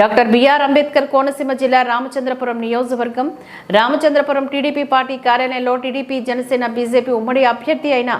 Doctor BR Ambedkar Konaseema జిల్లా రామచంద్రపురం నియోజకవర్గం. Ramachandrapuram TDP party కార్యాలయంలో టీడీపీ జనసేన బీజేపీ ఉమ్మడి అభ్యర్థి అయిన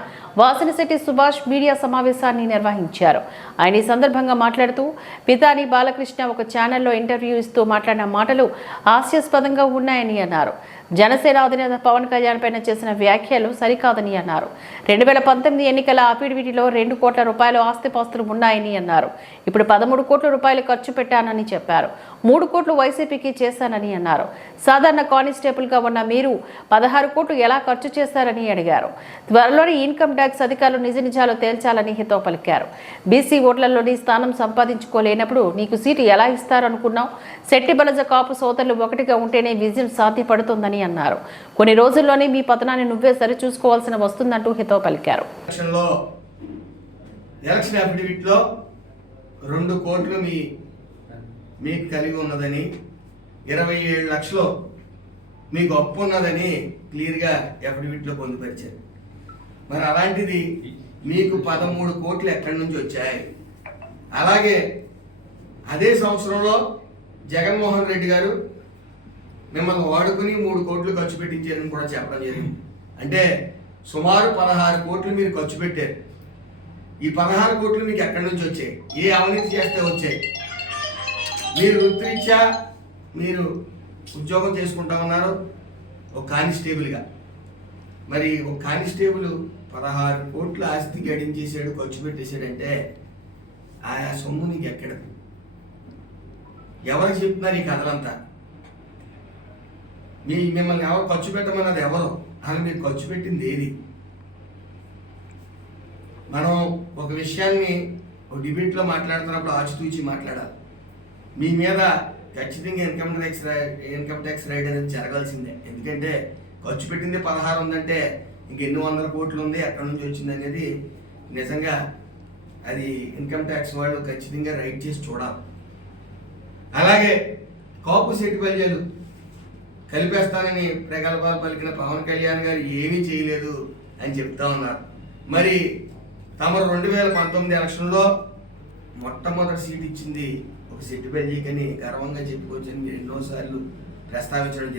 వాసనశెట్టి సుభాష్ మీడియా సమావేశాన్ని నిర్వహించారు. ఆయన ఈ సందర్భంగా మాట్లాడుతూ పితాని బాలకృష్ణ ఒక ఛానల్లో ఇంటర్వ్యూ ఇస్తూ మాట్లాడిన మాటలు హాస్యాస్పదంగా ఉన్నాయని అన్నారు. జనసేన అధినేత పవన్ కళ్యాణ్ పైన చేసిన వ్యాఖ్యలు సరికాదని అన్నారు. రెండు వేల పంతొమ్మిది ఎన్నికల అఫిడవిటీలో రెండు కోట్ల రూపాయలు ఆస్తిపాస్తులు ఉన్నాయని అన్నారు. ఇప్పుడు పదమూడు కోట్ల రూపాయలు ఖర్చు పెట్టానని చెప్పారు. మూడు కోట్లు వైసీపీకి చేశానని అన్నారు. సాధారణ కానిస్టేబుల్గా ఉన్న మీరు పదహారు కోట్లు ఎలా ఖర్చు చేశారని అడిగారు. త్వరలోనే ఇన్కమ్ ట్యాక్స్ అధికారులు నిజ నిజాలు తేల్చాలని హితో పలికారు. బీసీ ఓట్లలోని స్థానం సంపాదించుకోలేనప్పుడు నీకు సీటు ఎలా ఇస్తారనుకున్నావు శెట్టి బలజ కాపు సోదరులు ఒకటిగా ఉంటేనే విజయం సాధ్యపడుతుందని అన్నారు. కొన్ని రోజుల్లోనే మీ పతనాన్ని నువ్వే సరిచూసుకోవాల్సిన వస్తుందంటూ హితవు పలికారు. ఎలక్షన్ అఫిడవిట్లో రెండు కోట్లు మీ మీకు కలిగి ఉన్నదని ఇరవై ఏడు లక్షలు మీకు అప్పు ఉన్నదని క్లియర్గా అఫిడవిట్లో పొందుపరిచారు. మరి అలాంటిది మీకు పదమూడు కోట్లు ఎక్కడి నుంచి వచ్చాయి? అలాగే అదే సంవత్సరంలో జగన్మోహన్ రెడ్డి గారు మిమ్మల్ని వాడుకుని మూడు కోట్లు ఖర్చు పెట్టించారని కూడా చెప్పడం జరిగింది. అంటే సుమారు పదహారు కోట్లు మీరు ఖర్చు పెట్టారు. ఈ పదహారు కోట్లు మీకు ఎక్కడి నుంచి వచ్చాయి? ఏ అవినీతి చేస్తే వచ్చాయి? మీరు వృత్తిరీత్యా మీరు ఉద్యోగం చేసుకుంటా ఉన్నారు? ఒక కానిస్టేబుల్గా మరి ఒక కానిస్టేబుల్ పదహారు కోట్ల ఆస్తి గడించేసాడు ఖర్చు పెట్టేశాడంటే ఆయా సొమ్ము నీకు ఎక్కడది ఎవరు చెప్తున్నారు ఈ కథలంతా? మీ మిమ్మల్ని ఎవరు ఖర్చు పెట్టమన్నది ఎవరు? అని మీరు ఖర్చు పెట్టింది ఏది? మనం ఒక విషయాన్ని ఒక డిబేట్లో మాట్లాడుతున్నప్పుడు ఆచితూచి మాట్లాడాలి. మీ మీద ఖచ్చితంగా income tax income tax raid అనేది జరగాల్సిందే. ఎందుకంటే ఖర్చు పెట్టింది పదహారు ఉందంటే ఇంకెన్ని వందల కోట్లు ఉంది ఎక్కడి నుంచి వచ్చింది అనేది నిజంగా అది ఇన్కమ్ ట్యాక్స్ వాళ్ళు ఖచ్చితంగా రైడ్ చేసి చూడాలి. అలాగే కాపు సెట్టి బల్జలు కలిపేస్తానని ప్రగల్భాలు పలికిన పవన్ కళ్యాణ్ గారు ఏమీ చేయలేదు అని చెప్తా ఉన్నారు. మరి తమరు రెండు వేల పంతొమ్మిది ఎలక్షన్లో మొట్టమొదటి సీట్ ఇచ్చింది ఒక సెట్టి బల్జీకని గర్వంగా చెప్పుకోవచ్చని మీరు ఎన్నోసార్లు ప్రస్తావించడం జరిగింది.